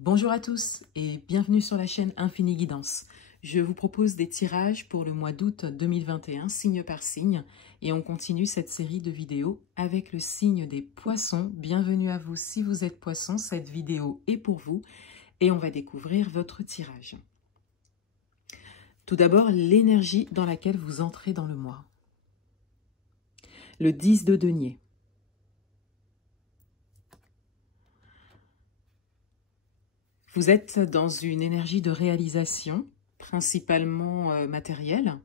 Bonjour à tous et bienvenue sur la chaîne Infini Guidance. Je vous propose des tirages pour le mois d'août 2021, signe par signe, et on continue cette série de vidéos avec le signe des poissons. Bienvenue à vous si vous êtes poisson, cette vidéo est pour vous et on va découvrir votre tirage. Tout d'abord, l'énergie dans laquelle vous entrez dans le mois. Le 10 de denier. Vous êtes dans une énergie de réalisation, principalement matérielle.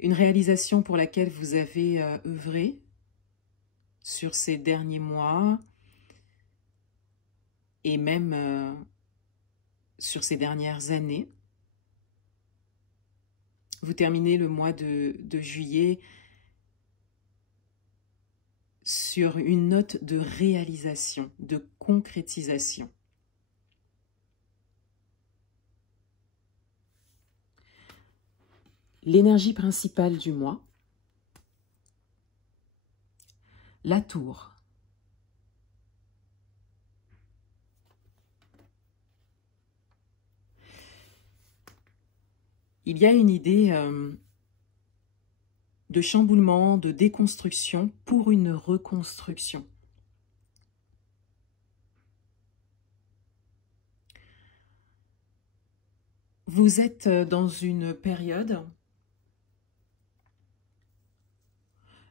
Une réalisation pour laquelle vous avez œuvré sur ces derniers mois et même sur ces dernières années. Vous terminez le mois de juillet sur une note de réalisation, de concrétisation. L'énergie principale du mois, la tour. Il y a une idée de chamboulement, de déconstruction pour une reconstruction. Vous êtes dans une période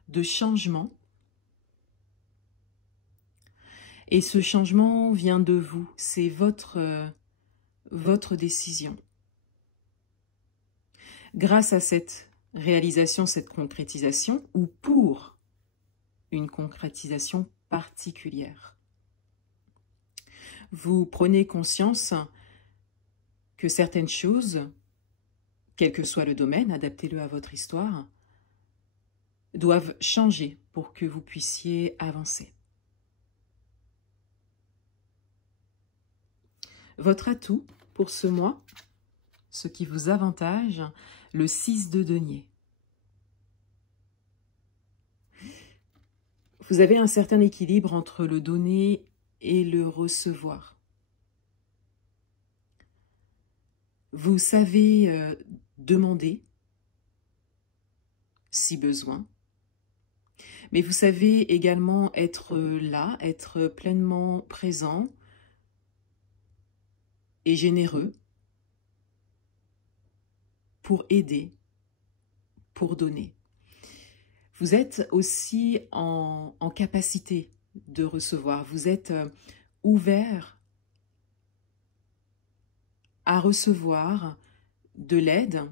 de changement et ce changement vient de vous, c'est votre décision. Grâce à cette réalisation, cette concrétisation, ou pour une concrétisation particulière. Vous prenez conscience que certaines choses, quel que soit le domaine, adaptez-le à votre histoire, doivent changer pour que vous puissiez avancer. Votre atout pour ce mois, ce qui vous avantage, le 6 de denier. Vous avez un certain équilibre entre le donner et le recevoir. Vous savez demander, si besoin, mais vous savez également être là, être pleinement présent et généreux pour aider, pour donner. Vous êtes aussi en capacité de recevoir. Vous êtes ouvert à recevoir de l'aide,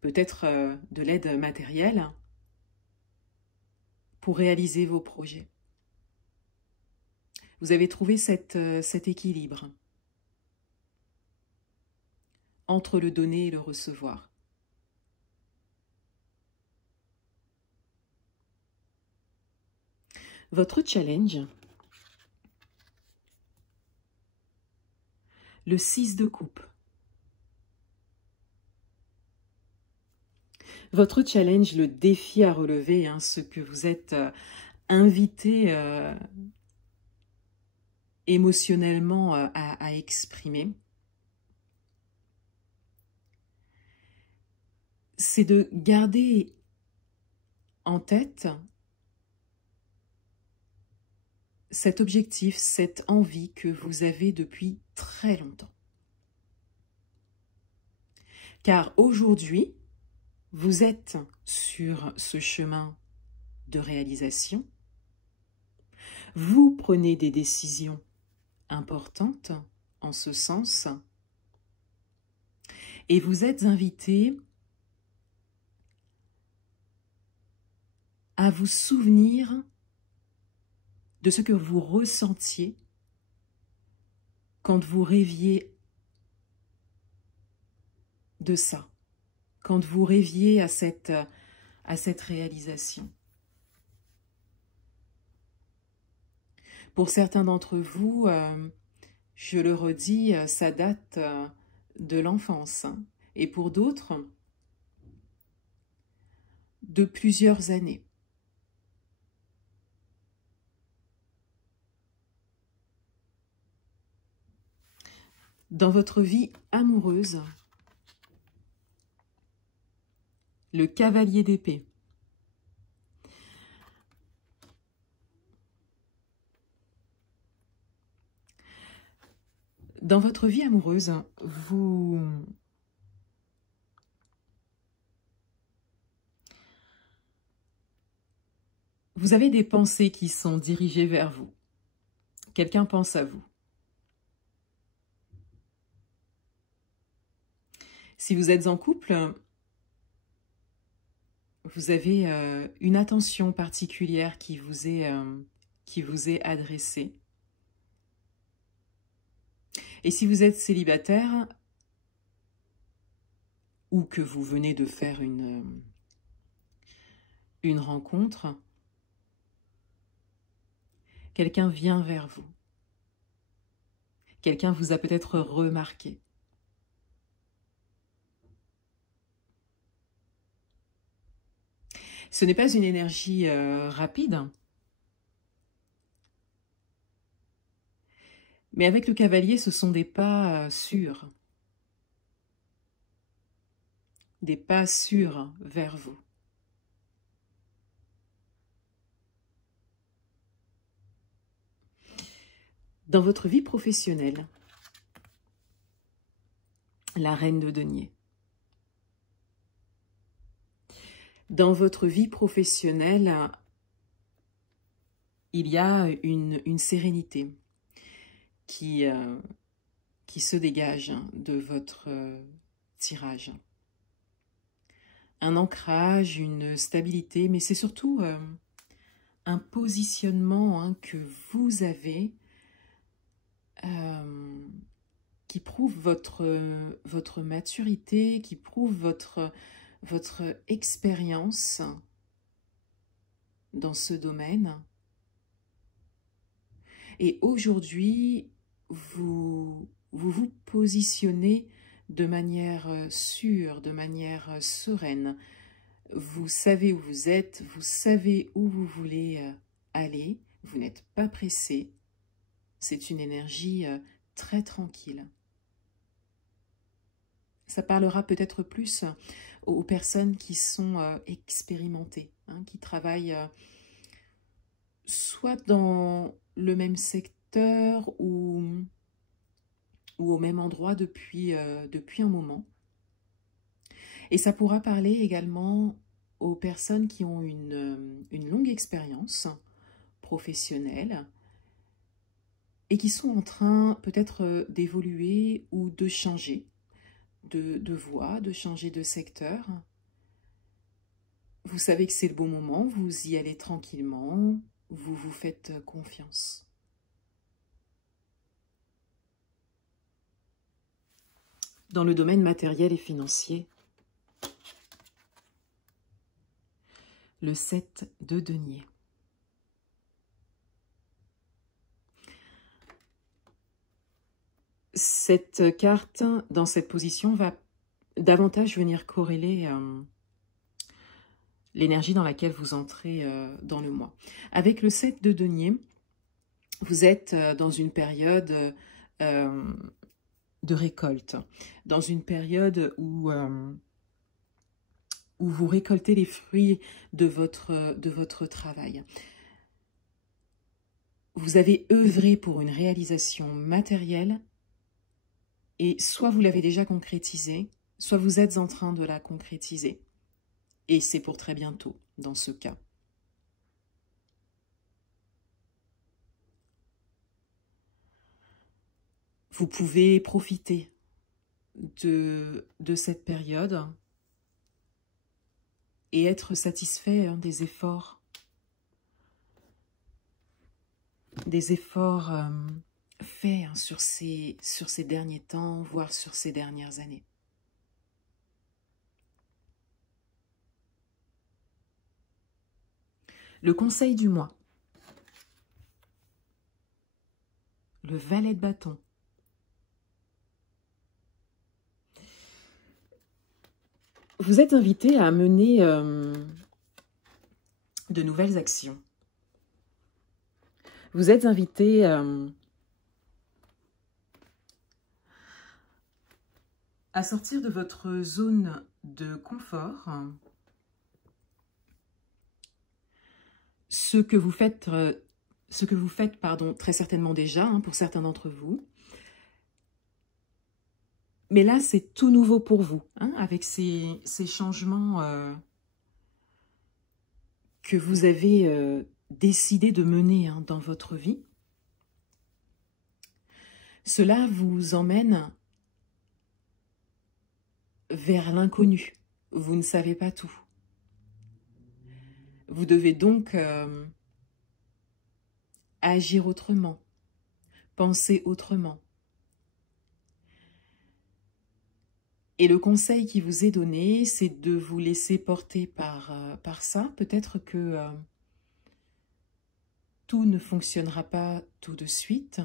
peut-être de l'aide matérielle, pour réaliser vos projets. Vous avez trouvé cet équilibre entre le donner et le recevoir. Votre challenge, le 6 de coupe. Votre challenge, le défi à relever, hein, ce que vous êtes invité émotionnellement à exprimer, c'est de garder en tête cet objectif, cette envie que vous avez depuis très longtemps. Car aujourd'hui, vous êtes sur ce chemin de réalisation. Vous prenez des décisions importantes en ce sens. Et vous êtes invité à vous souvenir de ce que vous ressentiez quand vous rêviez de ça, quand vous rêviez à cette réalisation. Pour certains d'entre vous, je le redis, ça date de l'enfance, et pour d'autres, de plusieurs années. Dans votre vie amoureuse, le cavalier d'épée. Dans votre vie amoureuse, vous avez des pensées qui sont dirigées vers vous. Quelqu'un pense à vous. Si vous êtes en couple, vous avez une attention particulière qui vous est adressée. Et si vous êtes célibataire, ou que vous venez de faire une rencontre, quelqu'un vient vers vous. Quelqu'un vous a peut-être remarqué. Ce n'est pas une énergie rapide, mais avec le cavalier, ce sont des pas sûrs. Des pas sûrs vers vous. Dans votre vie professionnelle, la reine de denier. Dans votre vie professionnelle, il y a une sérénité qui se dégage de votre tirage. Un ancrage, une stabilité, mais c'est surtout un positionnement que vous avez qui prouve votre maturité, qui prouve votre expérience dans ce domaine. Et aujourd'hui, vous vous positionnez de manière sûre, de manière sereine. Vous savez où vous êtes, vous savez où vous voulez aller, vous n'êtes pas pressé. C'est une énergie très tranquille. Ça parlera peut-être plus aux personnes qui sont expérimentées, qui travaillent soit dans le même secteur ou au même endroit depuis un moment. Et ça pourra parler également aux personnes qui ont une longue expérience professionnelle et qui sont en train peut-être d'évoluer ou de changer de voie, de changer de secteur. Vous savez que c'est le bon moment, vous y allez tranquillement, vous vous faites confiance. Dans le domaine matériel et financier, le 7 de denier. Cette carte, dans cette position, va davantage venir corréler l'énergie dans laquelle vous entrez dans le mois. Avec le 7 de denier, vous êtes dans une période de récolte, dans une période où vous récoltez les fruits de votre travail. Vous avez œuvré pour une réalisation matérielle et soit vous l'avez déjà concrétisée, soit vous êtes en train de la concrétiser. Et c'est pour très bientôt, dans ce cas. Vous pouvez profiter de cette période et être satisfait des efforts faits sur ces derniers temps, voire sur ces dernières années. Le conseil du mois. Le valet de bâton. Vous êtes invité à mener de nouvelles actions. Vous êtes invité à sortir de votre zone de confort. Ce que vous faites, très certainement déjà, hein, pour certains d'entre vous. Mais là, c'est tout nouveau pour vous, hein, avec ces changements que vous avez décidé de mener, hein, dans votre vie. Cela vous emmène vers l'inconnu. Vous ne savez pas tout. Vous devez donc agir autrement, penser autrement. Et le conseil qui vous est donné, c'est de vous laisser porter par ça. Peut-être que tout ne fonctionnera pas tout de suite,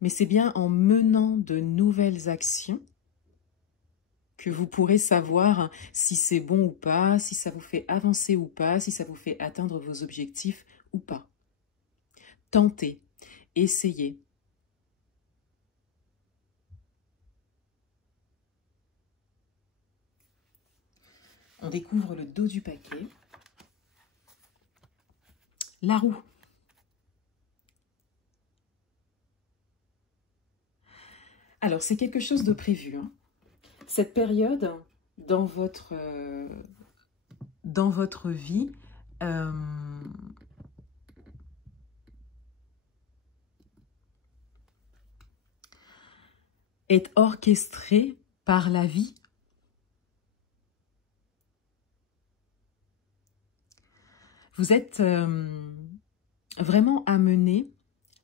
mais c'est bien en menant de nouvelles actions que vous pourrez savoir si c'est bon ou pas, si ça vous fait avancer ou pas, si ça vous fait atteindre vos objectifs ou pas. Tentez, essayez. On découvre le dos du paquet. La roue. Alors, c'est quelque chose de prévu, hein. Cette période, dans votre vie, est orchestrée par la vie. Vous êtes vraiment amené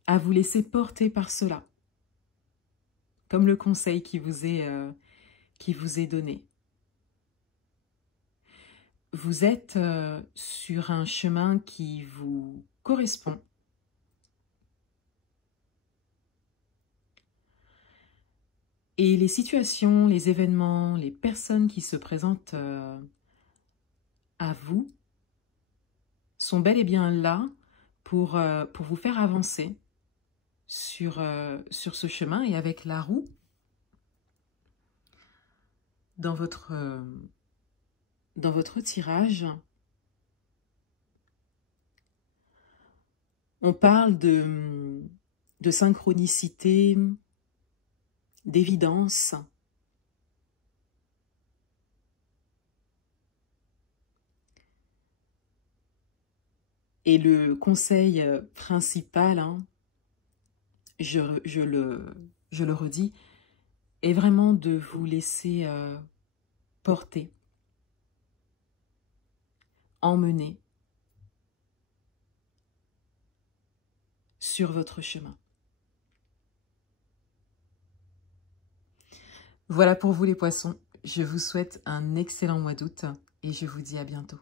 à vous laisser porter par cela, comme le conseil qui vous est donné. Vous êtes sur un chemin qui vous correspond. Et les situations, les événements, les personnes qui se présentent à vous sont bel et bien là pour vous faire avancer sur ce chemin. Et avec la roue, dans votre tirage, on parle de synchronicité, d'évidence. Et le conseil principal, hein, je le redis, est vraiment de vous laisser porter, emmener sur votre chemin. Voilà pour vous les poissons. Je vous souhaite un excellent mois d'août et je vous dis à bientôt.